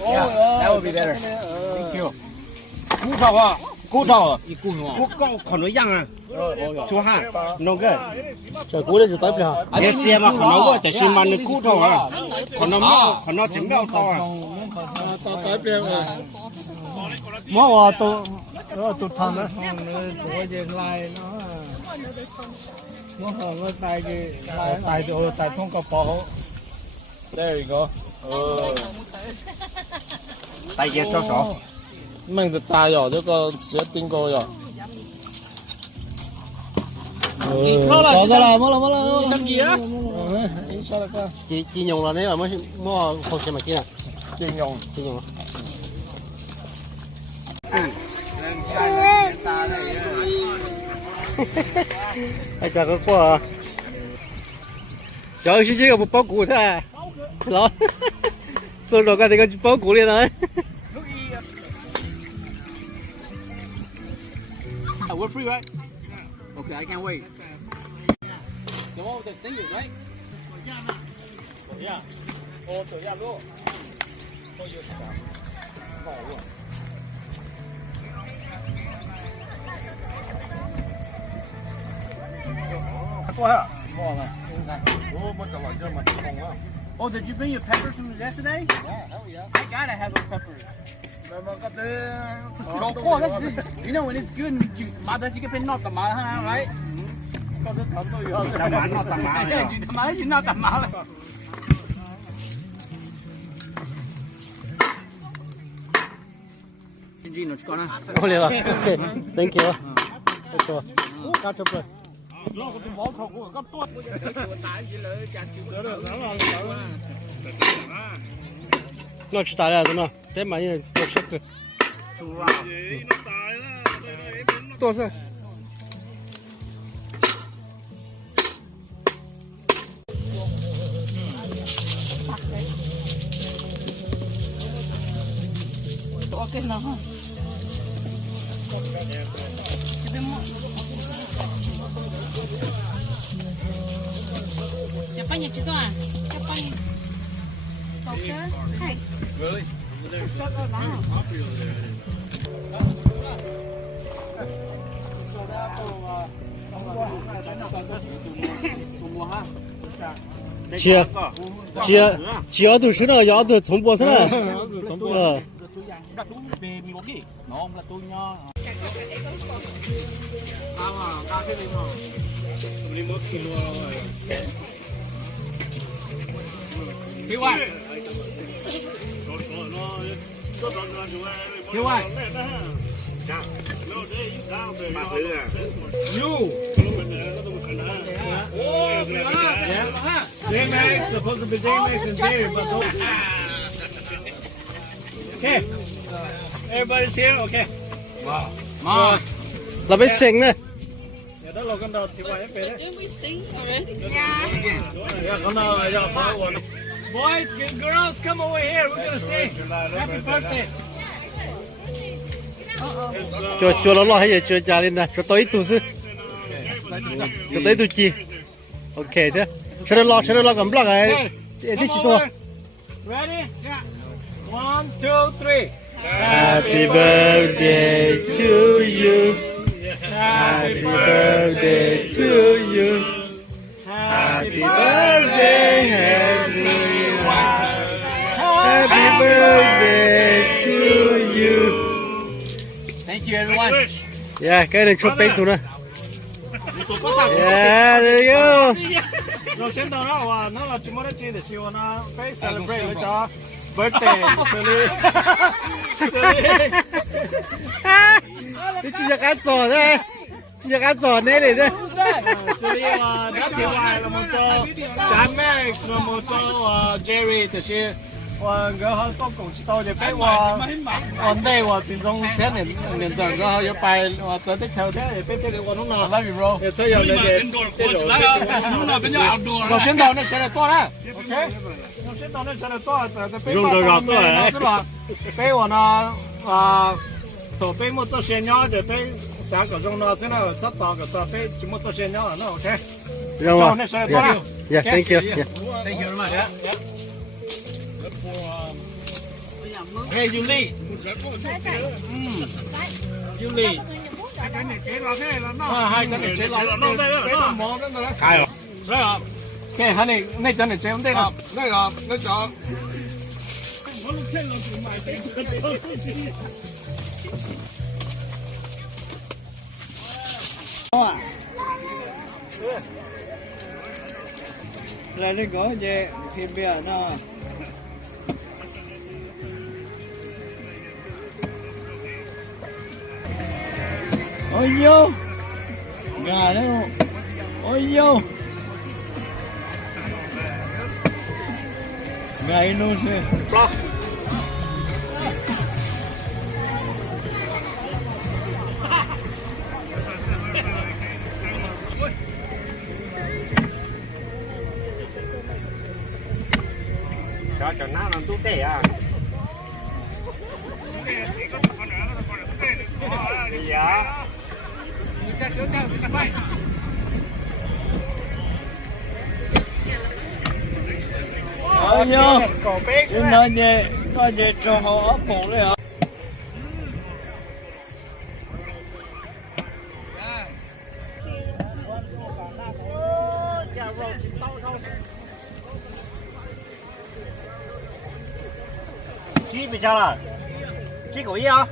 That would be better. Thank you. 骨头啊，骨头，一股哦。骨高可能样啊，做哈，弄个，这过来就代表。你接嘛可能我但是嘛你骨头啊，可能秒，可能几秒到啊。代表啊。我话都谈了，做嘢拉咯。我帶通個包。There you go。大爷做手。mình được tài rồi chứ có xếp tinh cô rồi có ra là mất là Xong gì á? chị nhung là nếu mà mới mua không xem mà kia chị nhung ai chả có quả trời xin chứ một bao củ thôi à đó rồi rồi cái thì có bao củ liền rồi. We're free, right? Okay, I can't wait. The one with the stingers, right? Yeah. Oh, so yeah, look. Oh, did you bring your peppers from yesterday? Yeah, hell yeah. I gotta have those peppers. Of course, you know when it's good, you can knock them out, right? You knock them out. Gino, what's going on? Okay, thank you. Catch up. Nó chỉ tài là thế nào? Thế mà như nó sắp rồi. Tốt sao? Có cái nó không? Japannya itu ah, Japan. Okay. Hey. Really? Chia từ xưa rồi, từ从波上来。Ngon là tôi nho. Hiếu ơi. Hiếu ơi. You. J-Max, supposed to be J-Max and Jerry, but don't. Okay. Everybody's here, okay. Wow. Mom. Là phải xinh nè. Did we sing already? Yeah, come on, yeah, boys and girls, come over here. We're gonna sing. Happy birthday. Cho nó lo hay gì cho gia đình này, cho tới tụi sư, cho tới tụi chị, ok thế, cho nó lo cầm lắc này, đi chỉ thôi. Ready? Yeah. 1, 2, 3. Happy birthday to you. Happy birthday to you. Happy birthday, everyone. Happy birthday to you. Thank you, everyone. Yeah, cái này chụp bánh tụi nó. Yeah, there you go. Rồi先到那哇，那了这么的记得去我那被 celebrate 了叫 birthday，你只係揀座啫，只係揀座你嚟啫。所以話那條話我們做 Jamex，我們做Jerry 這些。我好多公司都就俾我day 我正宗聽年長然後要拜我做啲頭聽又俾啲我弄啦，也這樣的嘢。我先到那現在多了 ，OK。我先到那現在多了，俾我到那是吧？俾我呢都俾我做鮮肉就俾3個鐘呢，現在7到個做俾全部做鮮肉那 OK。讓我那現在多了 ，Yeah, thank you. Thank you very much. Hey, you lead. You lead. Hai cái này chế lò nó chế lò mỏ cái này. Cái rồi. Đấy à. Cái này chân này chế không đây nào. Đấy à, nó cho. Là nó có gì thì bây giờ nó ôi vô gà đấy không ôi vô gà luôn xem cho nó làm tốt tệ à. Dạ. ôi vô nó về cho họ ấp bụng đấy hả Chi bị sao rồi? Chi của gì không?